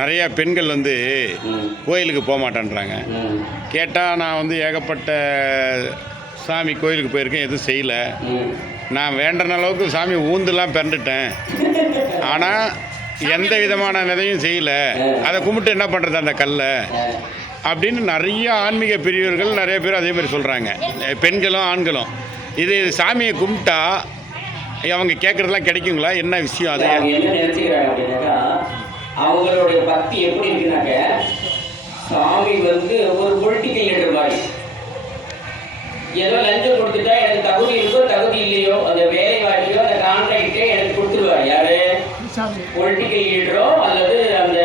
நிறையா பெண்கள் வந்து கோயிலுக்கு போக மாட்டேன்றாங்க. கேட்டால் நான் வந்து ஏகப்பட்ட சாமி கோயிலுக்கு போயிருக்கேன் எதுவும் செய்யலை. நான் வேண்டன அளவுக்கு சாமி ஊந்துலாம் பிறண்டுட்டேன் ஆனால் எந்த விதமான விதையும் செய்யலை. அதை கும்பிட்டு என்ன பண்ணுறது அந்த கல்லை? அப்படின்னு நிறைய ஆன்மீக பிரிவர்கள் நிறைய பேர் அதே மாதிரி சொல்கிறாங்க பெண்களும் ஆண்களும். இது சாமியை கும்பிட்டா அவங்க கேட்குறதுலாம் கிடைக்குங்களா? என்ன விஷயம் அது? அவங்களுடைய பக்தி எப்படி இருக்குனாக்க சாமி வந்து ஒரு பொலிட்டிக்கல் லீடர் மாதிரி. ஏதோ லஞ்சம் கொடுத்துட்டா எனக்கு தகுதி இருக்கோ தகுதி இல்லையோ அந்த வேலை வாய்ப்பையோ அந்த கான்ட்ராக்டே எனக்கு கொடுத்துருவார். யாரு? பொலிட்டிக்கல் லீடரோ அல்லது அந்த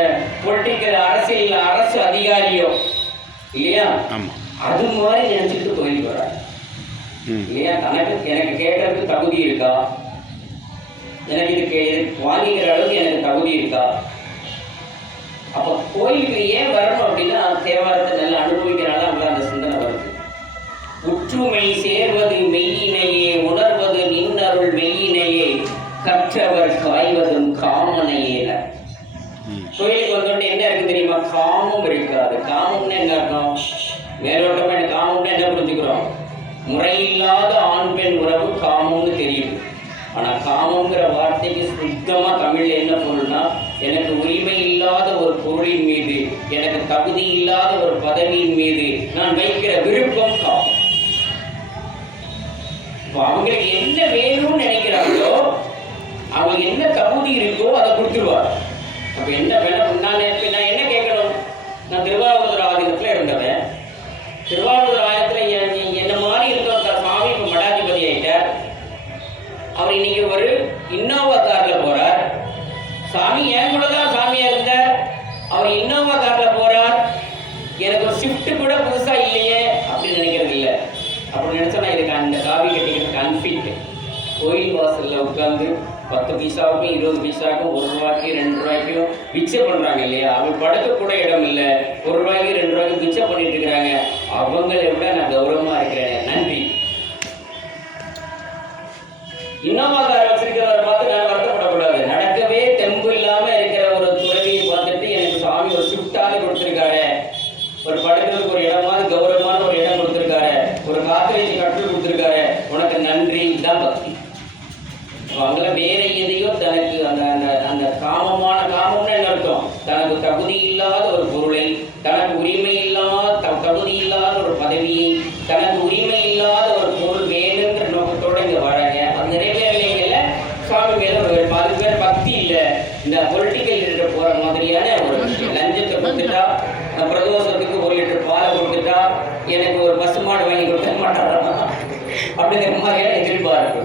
பொலிட்டிக்கல் அரசியல் அரசு அதிகாரியோ. இல்லையா? அது மாதிரி நினைச்சிட்டு கோயிலுக்கு ம். இல்லையா? தனக்கு எனக்கு கேட்கறதுக்கு தகுதி இருக்கா? எனக்கு இதுக்கு இது வாங்கிக்கிற அளவுக்கு எனக்கு தகுதி இருக்கா? அப்போ கோயிலுக்கு ஏன் வரணும் அப்படின்னா தேவாரத்தை நல்லா அனுபவிக்கிறனால அவங்கள அந்த சிந்தனை வருது. உற்றுமை சேர்வது மெய்யினையே உணர்வது நின்னருள் மெய்யினையே கற்றவர் காய்வதும் காமனையேல கோயிலுக்கு வந்தோடனே என்ன இருக்கு தெரியுமா? காமம் இருக்காது. காமம்னு என்ன அர்த்தம்? மேலோட்டமா காமம்னு என்ன புரிஞ்சுக்கிறோம்? முறையில்லாத ஆண் பெண் உறவு காமம்னு தெரியும். ஆனா காமங்கிற வார்த்தைக்கு சுத்தமா தமிழ்ல என்ன பொருள்னா எனக்கு பொருளின் மீது. எனக்கு தகுதி இல்லாத ஒரு பதவியின் மீது நான் வைக்கிற விருப்பம் காமம் அவங்களுக்கு என்ன வேணும்னு நினைக்கிறாங்களோ அவங்களுக்கு என்ன தகுதி இருக்கோ அதை கொடுத்துருவார் அப்ப என்ன வேணும் நான் நான் என்ன கேட்கணும்? நான் திருவாரூர் ஆதீனத்தில் இருந்தவன். திருவாரூர் ஆயத்தில் என்ன மாதிரி இருக்கிற சாமி இப்போ மடாதிபதி ஆயிட்டார். அவர் இன்னைக்கு ஒரு இன்னோவா காரில் போறார். சாமி ஏன் கூட அவர் இன்னோவா கார்ல போறார். எனக்கு ஒரு ஷிஃப்ட் கூட புதுசா இல்லையே அப்படின்னு நினைக்கிறது இல்ல. அப்படி நினைச்சா நான் இதுக்கு அந்த காவி கட்டிக்கிறதுக்கு அன்ஃபிட் கோயில் வாசல்ல உட்காந்து பத்து பைசாவுக்கும் இருபது பைசாவுக்கும் ஒரு ரூபாய்க்கு ரெண்டு ரூபாய்க்கும் பிச்சை பண்ணுறாங்க இல்லையா? அவங்க படுக்க கூட இடம் இல்லை. ஒரு ரூபாய்க்கு ரெண்டு ரூபாய்க்கு பிச்சை பண்ணிட்டு இருக்கிறாங்க. அவங்களை விட நான் கௌரவமாக இருக்கிறேன். நன்றி. இன்னோவா கார் வச்சிருக்கிறவரை பார்த்து நான் வருத்தப்படக்கூடாது நடக்கவே தெம்பு இல்லாம இருக்கிற ஒரு துறவியை பார்த்துட்டு எனக்கு சாமி ஒரு ஷிஃப்டாக கொடுத்துருக்காரு ஒரு இடமாவது கௌரவமான ஒரு இடம் கொடுத்துருக்காரு. ஒரு காத்திரைக்கு கற்று கொடுத்துருக்காரு. உனக்கு நன்றி. இதுதான் பக்தி. அவங்கள வேற எதையோ தனக்கு அந்த அந்த அந்த காமமான காமம்னு என்ன அர்த்தம்? தனக்கு தகுதி இல்லாத ஒரு பொருளை தனக்கு உரிமை இல்லாத தகுதி இல்லாத ஒரு பதவியை தனக்கு உரிமை இல்லாத ஒரு பொருள் வேணுங்கிற நோக்கத்தோட இங்க வராங்க. அது நிறைவேறலைங்கல்ல சுவாமி மேல ஒரு பாதி பேர் பக்தி இல்ல. இந்த பொலிட்டிக்கல் லீடர் போற மாதிரியான ஒரு லஞ்சத்தை கொடுத்துட்டா பிரதோஷத்துக்கு ஒரு லிட்டர் பாலை எனக்கு ஒரு பசு மாடு வாங்கி கொடுத்தேன் மாட்டாரா? அப்படிங்கிற மாதிரியான எதிர்பார்ப்பு.